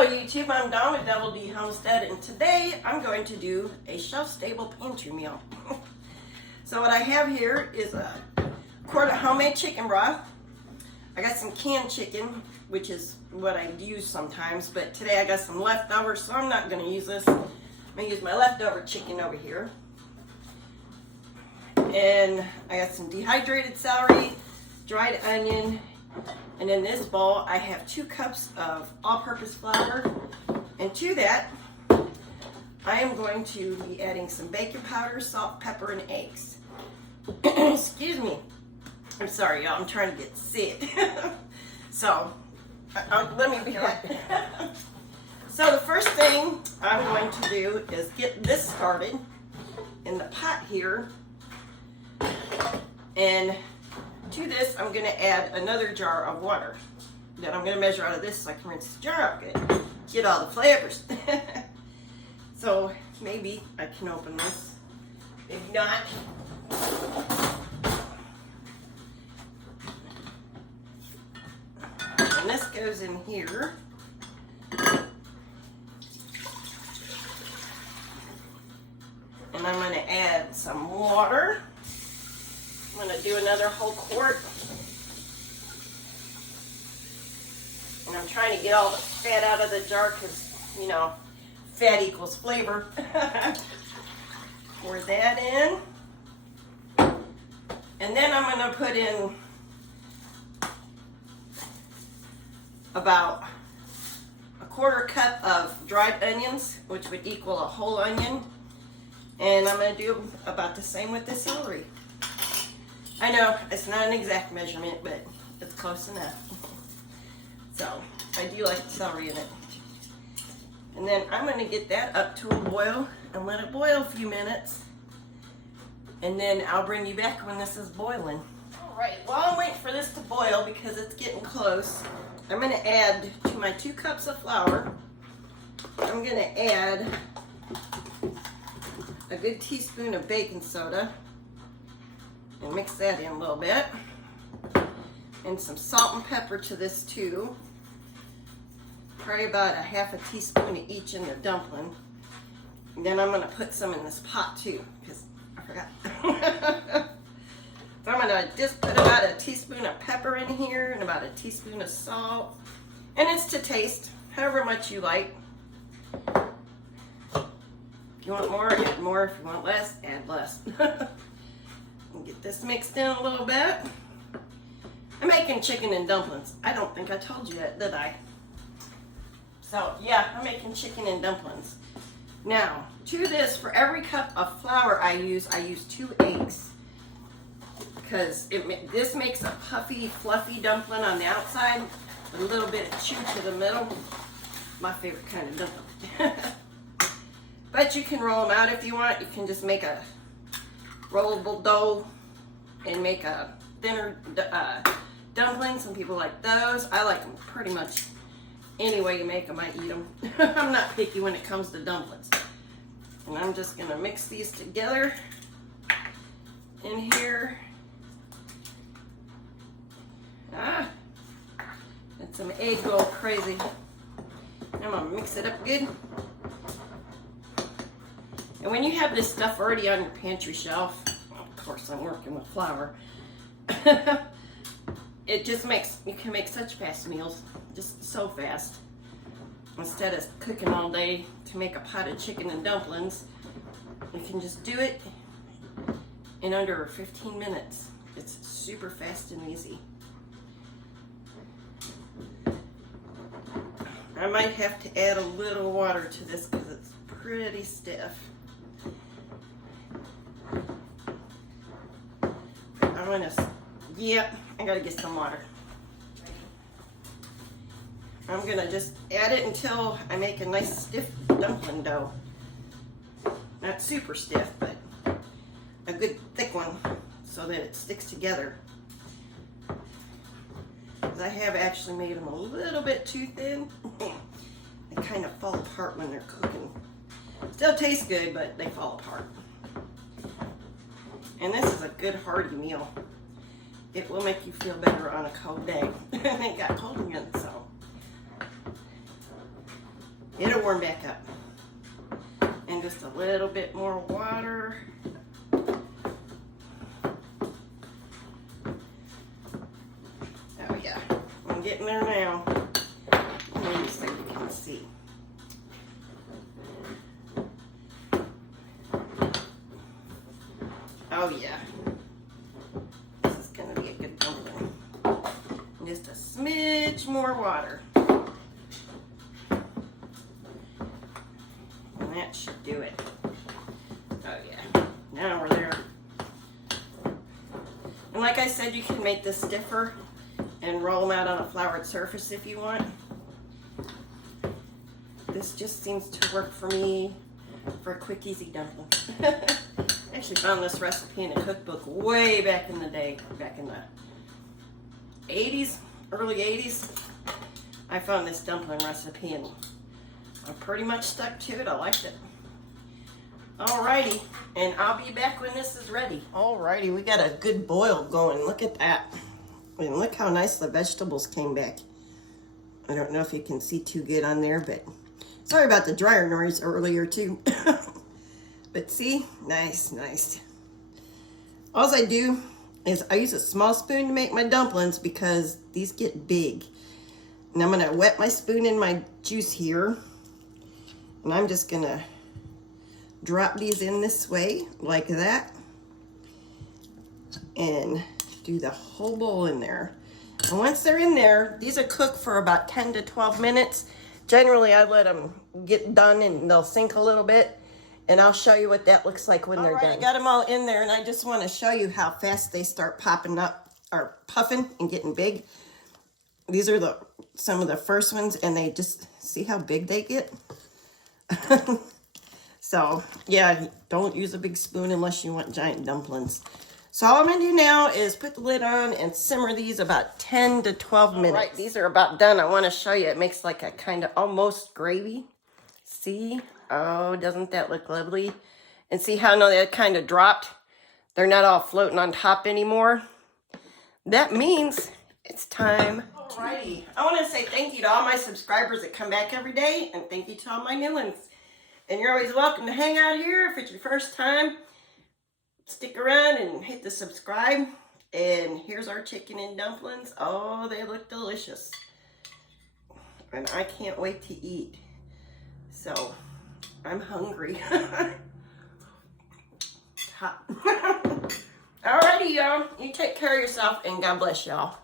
Hello YouTube, I'm Dawn with Double D Homestead, and today I'm going to do a shelf-stable pantry meal. So what I have here is a quart of homemade chicken broth. I got some canned chicken, which is what I use sometimes, but today I got some leftovers, so I'm not going to use this. I'm going to use my leftover chicken over here. And I got some dehydrated celery, dried onion, and in this bowl I have 2 cups of all-purpose flour, and to that I am going to be adding some baking powder, salt, pepper, and eggs. Excuse me. I'm sorry, y'all. I'm trying to get sick. So, let me be back. So the first thing I'm going to do is get this started in the pot here, and to this, I'm going to add another jar of water that I'm going to measure out of this so I can rinse the jar out good. Get all the flavors. So maybe I can open this. Maybe not. And this goes in here. And I'm going to add some water. I'm going to do another whole quart. And I'm trying to get all the fat out of the jar because, you know, fat equals flavor. Pour that in. And then I'm going to put in about a 1/4 cup of dried onions, which would equal a whole onion. And I'm going to do about the same with the celery. I know it's not an exact measurement, but it's close enough. So I do like celery in it. And then I'm going to get that up to a boil and let it boil a few minutes. And then I'll bring you back when this is boiling. All right, while I'm waiting for this to boil, because it's getting close, I'm going to add to my 2 cups of flour, I'm going to add a good teaspoon of baking soda. And mix that in a little bit. And some salt and pepper to this too. Probably about a 1/2 teaspoon of each in the dumpling. And then I'm going to put some in this pot too, because I forgot. So I'm going to just put about a teaspoon of pepper in here and about a teaspoon of salt. And it's to taste, however much you like. If you want more, add more. If you want less, add less. Get this mixed in a little bit. I'm making chicken and dumplings. I don't think I told you that, did I? So yeah, I'm making chicken and dumplings. Now, to this, for every cup of flour I use 2 eggs. Because this makes a puffy, fluffy dumpling on the outside with a little bit of chew to the middle. My favorite kind of dumpling. But you can roll them out if you want. You can just make a rollable dough and make a thinner dumpling. Some people like those. I like them pretty much any way you make them. I eat them. I'm not picky when it comes to dumplings. And I'm just going to mix these together in here. Let some egg go crazy. I'm going to mix it up good. And when you have this stuff already on your pantry shelf, of course I'm working with flour, it just makes, you can make such fast meals, just so fast. Instead of cooking all day to make a pot of chicken and dumplings, you can just do it in under 15 minutes. It's super fast and easy. I might have to add a little water to this because it's pretty stiff. I'm gonna, yep, I gotta get some water. I'm gonna just add it until I make a nice stiff dumpling dough. Not super stiff, but a good thick one so that it sticks together. Because I have actually made them a little bit too thin. They kind of fall apart when they're cooking. Still taste good, but they fall apart. And this is a good hearty meal. It will make you feel better on a cold day. It got cold again, so It'll warm back up. And just a little bit more water. Oh yeah, I'm getting there now. Maybe so you can see. Oh yeah. This is gonna be a good dumpling. Just a smidge more water. And that should do it. Oh yeah. Now we're there. And like I said, you can make this stiffer and roll them out on a floured surface if you want. This just seems to work for me for a quick, easy dumpling. I actually found this recipe in a cookbook way back in the day, back in the 80s, early 80s. I found this dumpling recipe and I pretty much stuck to it. I liked it. Alrighty, and I'll be back when this is ready. Alrighty, we got a good boil going. Look at that. And look how nice the vegetables came back. I don't know if you can see too good on there, but sorry about the dryer noise earlier too. But see, nice, nice. All I do is I use a small spoon to make my dumplings because these get big. And I'm gonna wet my spoon in my juice here. And I'm just gonna drop these in this way, like that. And do the whole bowl in there. And once they're in there, these are cooked for about 10 to 12 minutes. Generally, I let them get done and they'll sink a little bit. And I'll show you what that looks like when they're done. I got them all in there and I just want to show you how fast they start popping up or puffing and getting big. These are some of the first ones and they just, see how big they get? So yeah, don't use a big spoon unless you want giant dumplings. So all I'm gonna do now is put the lid on and simmer these about 10 to 12 minutes. All right, these are about done. I wanna show you, it makes like a kind of almost gravy. See? Oh, doesn't that look lovely? And see how now they kind of dropped? They're not all floating on top anymore. That means it's time. Alrighty, I wanna say thank you to all my subscribers that come back every day, and thank you to all my new ones. And you're always welcome to hang out here if it's your first time. Stick around and hit the subscribe. And here's our chicken and dumplings. Oh, they look delicious. And I can't wait to eat. So, I'm hungry. Hot. Alrighty, y'all. You take care of yourself and God bless y'all.